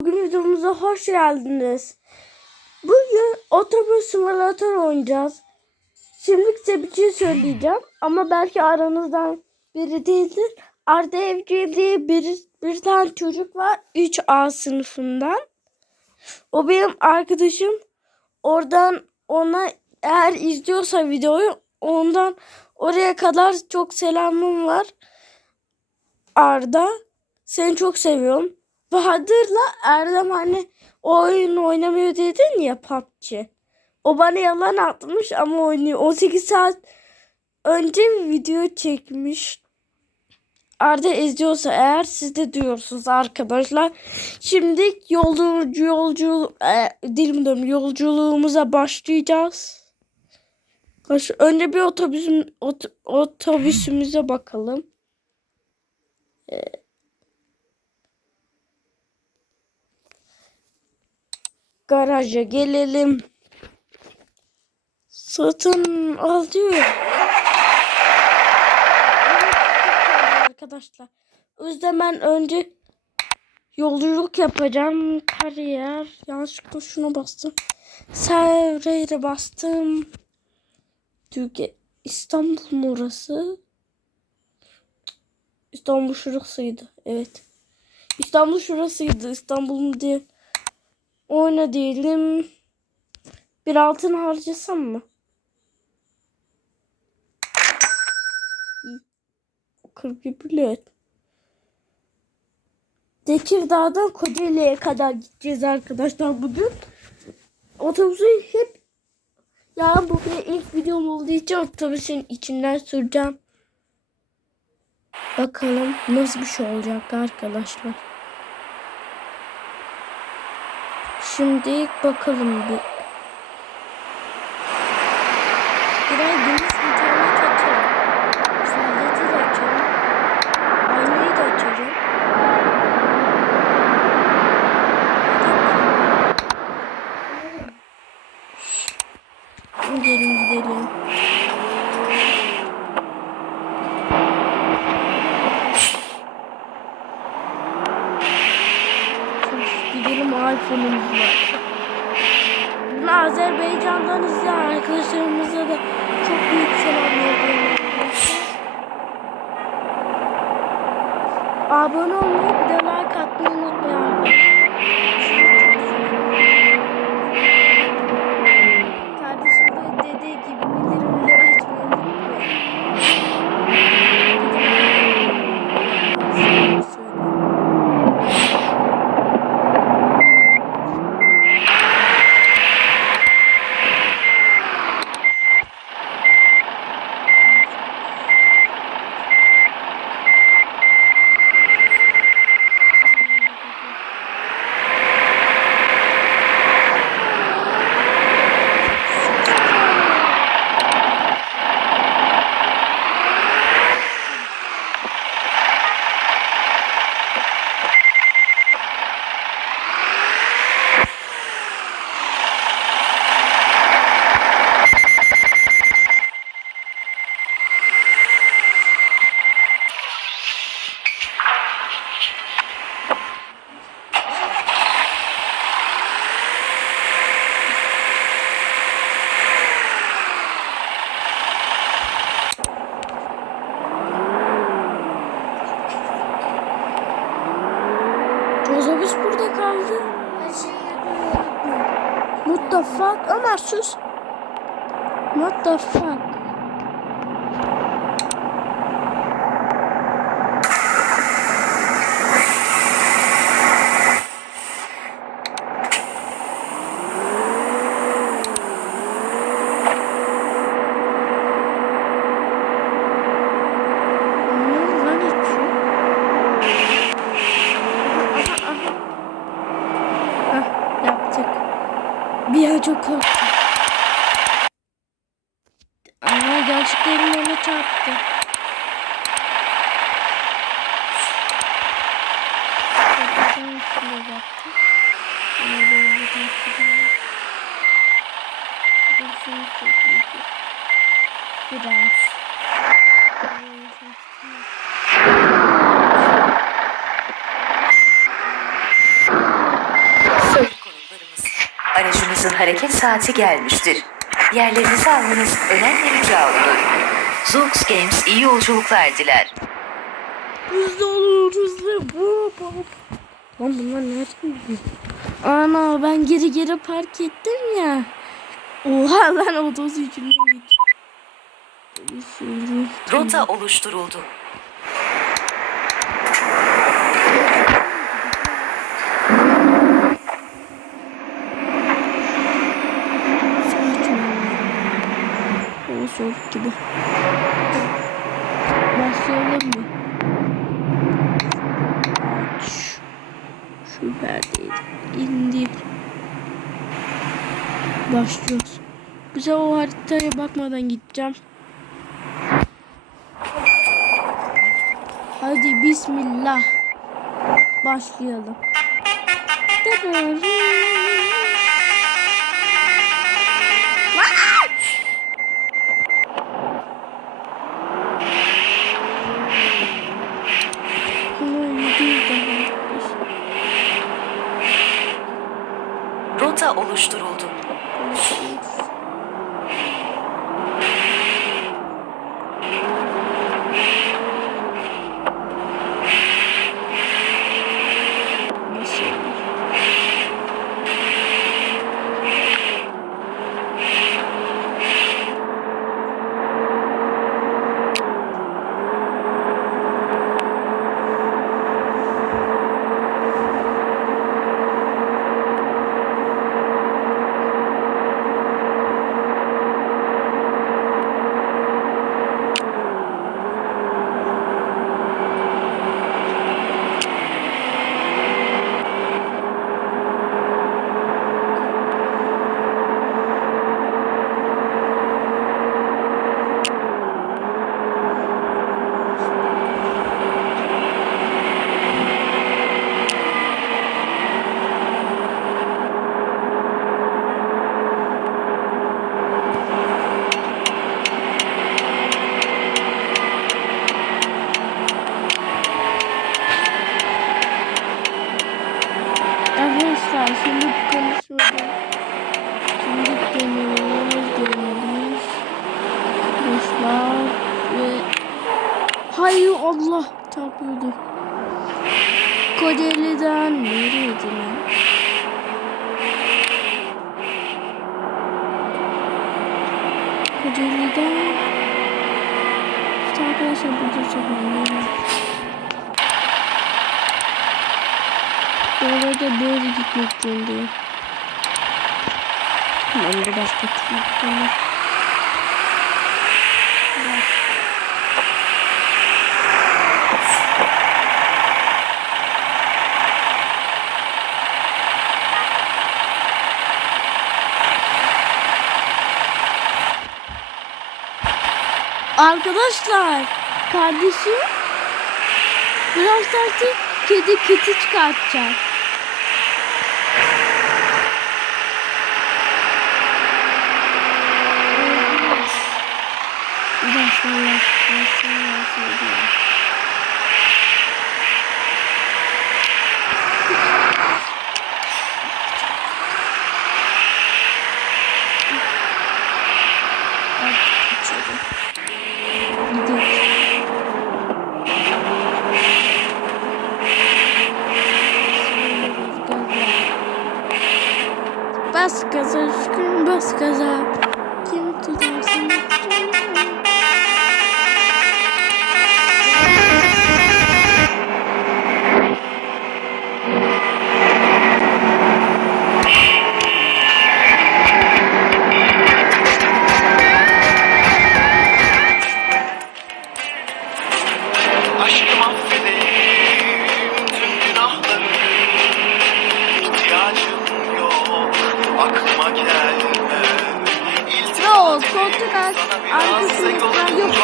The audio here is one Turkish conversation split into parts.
Bugün videomuza hoş geldiniz. Bugün otobüs simülatör oynayacağız. Şimdi size bir şey söyleyeceğim ama belki aranızdan biri değildir. Arda Evcil diye bir, bir tane çocuk var 3A sınıfından. O benim arkadaşım. Oradan ona eğer izliyorsa videoyu ondan oraya kadar çok selamım var. Arda seni çok seviyorum. Bahadır'la Erdem hani o oyunu oynamıyor dedin ya PUBG. O bana yalan atmış ama oynuyor. 18 saat önce bir video çekmiş. Arda izliyorsa eğer siz de duyuyorsunuz arkadaşlar. Şimdi yolcu yolcu e, dilim dönüyor. yolculuğumuza başlayacağız. Baş- Önce bir otobüsüm ot- otobüsümüze bakalım. Garaja gelelim. Satın al diyor. Arkadaşlar. O yüzden ben önce yolculuk yapacağım. Kariyer. Yanlışlıkla şuna bastım. Server'e bastım. Türkiye. İstanbul mu orası? İstanbul şurasıydı. Evet. İstanbul şurasıydı. İstanbul mu diye. Oyna diyelim. Bir altın harcasam mı? Kırk bilet. Tekirdağ'dan Kocaeli'ye kadar gideceğiz arkadaşlar bugün. Otobüsü hep ya bu bir ilk videom olduğu için otobüsün içinden süreceğim. Bakalım nasıl bir şey olacak arkadaşlar. Şimdi bakalım bir. Birer gümüş internet açarım. Saadeti de açarım. Aynayı da açarım. Gelin gidelim. Var. Bunu Azerbaycan'dan izleyen arkadaşlarımıza da çok büyük selamlar gönderiyorum. Abone olmayı bir de like atmayı unutmayın What the fuck? Biraz. Aracınızın hareket saati gelmiştir. Yerlerinizi almanız önemli rica olunur. Zoox Games iyi yolculuklar diler. Hızlı olun hızlı. Hop, hop. Lan bunlar nereden gidiyor? Ana ben geri geri park ettim ya. Oha lan otobüs içinden geç. Rota oluşturuldu. Soğuk gibi. Başlayalım mı? Aç. De indir. Başlıyoruz. Bize o haritaya bakmadan gideceğim. Hadi bismillah. Başlayalım. Rota oluşturuldu. Arkadaşlar şimdi konuşmadan şimdi deniyoruz deniyoruz arkadaşlar ve hayır Allah! Çarpıyordu. Kocaeli'den nereydi lan? Kocaeli'den işte arkadaşlar burada çekmeyin Bu arada böyle gitmek zorundayım. Ben de başka türlü gidemem. Arkadaşlar, kardeşim biraz artık kedi kiti çıkartacak. Artık içeri. Gidelim. Bas gaza bas gaza. Ar- arkasında falan yok.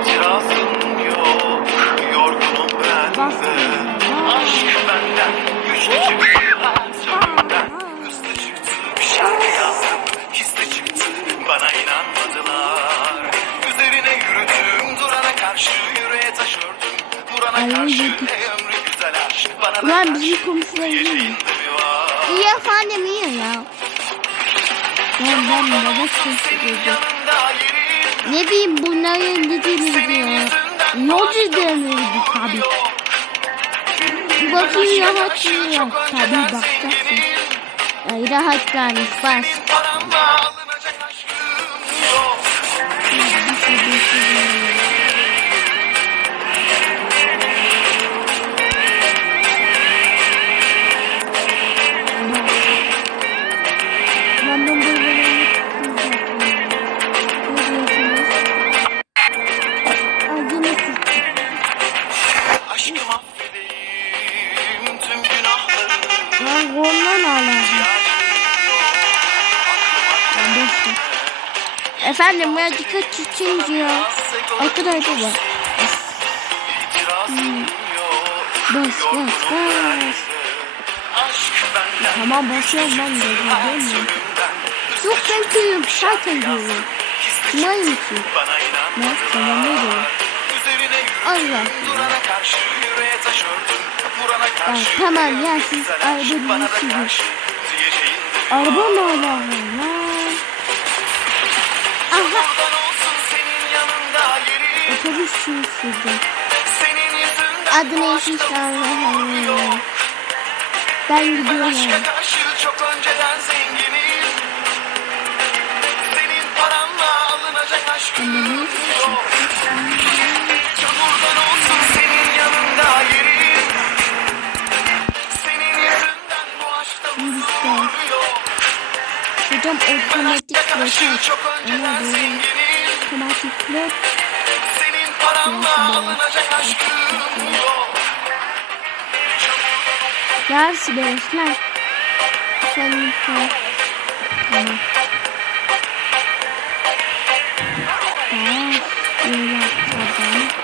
İtirazım yok yorgunum ben de Aşk benden güçlü çıktı sözümden Hızlı çıktı bir şarkı. Yazdım Hisli çıktı. Bana inanmadılar Üzerine yürüdüm. Durana karşı yüreğe taş ördüm Vurana Ay, karşı ömrü güzel aşk Bana da Ulan bizim komşular iyi İyi efendim iyi ya. Ben ben sesi Yanında yerim Ne diyeyim bunların dediğini diyor. Yolcu demeydi tabi. Bakayım rahat mı? Tabi bakacaksın. Ay rahatlarmış bas. Efendim buraya dikkat çekin diyor. Arkadaşlar bak. Yok Bas bas bas. Tamam basıyorum ben de. Değil mi? Yok ben köyüm. Ne için? Bana inan Ne? Tamam ne diyor? Allah. Ya, karşı tamam ya siz arabanın diyeceğin Araba mı Allah'ım lan? Otobüs yüzünden Adı ne Allah'ım. Ben gidiyorum. Aşka karşı Hocam otomatik önceden Ona böyle otomatik pilot. Senin paranla alınacak aşkım Yarısı lan. Sen lütfen. Tamam. Tamam. İyi yapacağım.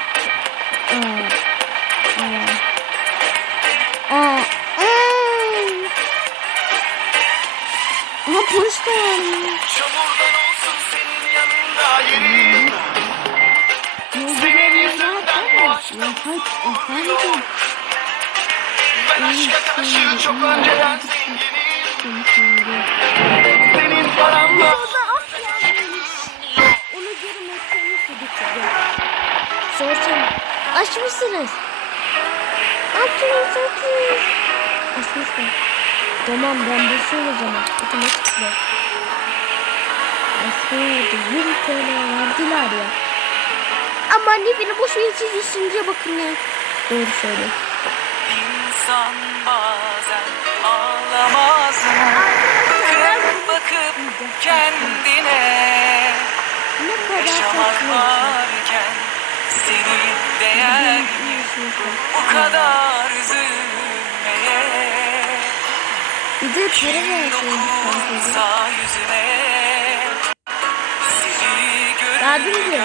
Çok önceden zenginim Senin paranla Onu geri? Açıyoruz açıyoruz. Açmışlar. Tamam ben basıyorum o zaman. Otomatikle. Aslında 20 TL verdiler ya. Ama annefini boş verin siz üstünüze bakın ya. Doğru söyle. İnsan bazen ağlamaz mı? Bakıp bakıp kendine Ne kadar Yaşamak varken seni değer mi? Bu kadar üzülmeye Bir de para versin. Dokunsa yüzüme Seni görür Yardımcı.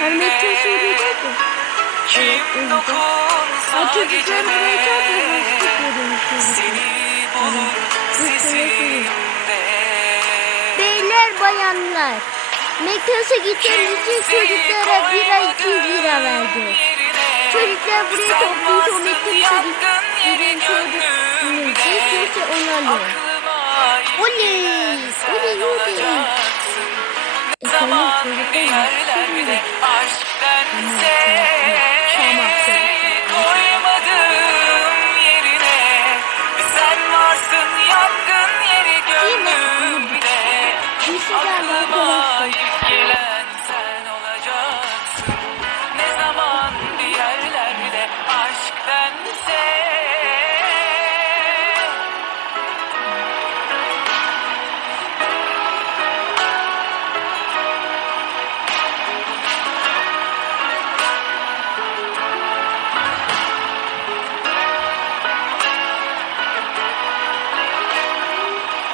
Hani Metin gözlerimde söyleyecekti. Kim dokunsa geceme Seni bulur sesimde Beyler bayanlar. Mektese gittiğimiz için çocuklara bir ay 200 lira verdi. Çocuklar buraya toplayıp o mektese gittiğin çocuk ne kimse onu alıyor. Oley! Oley oley! Efendim çocuklar yerlerde aşk dense Aklıma ilk gelen sen olacaksın. Ne zaman bir yerlerde aşk dense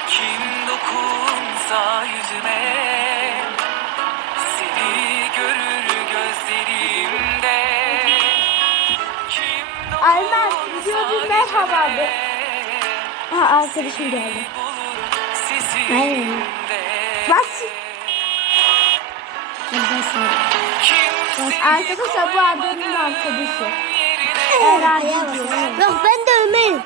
Kim dokunsa yüzüme Seni görür gözlerimde Kim Alman, dokunsa videocu merhaba abi. yüzüme, Ha arkadaşım geldi. Sesimde Bas. Arkadaşlar. Bu adamın arkadaşı. bak. Yok ben de Ömer'im.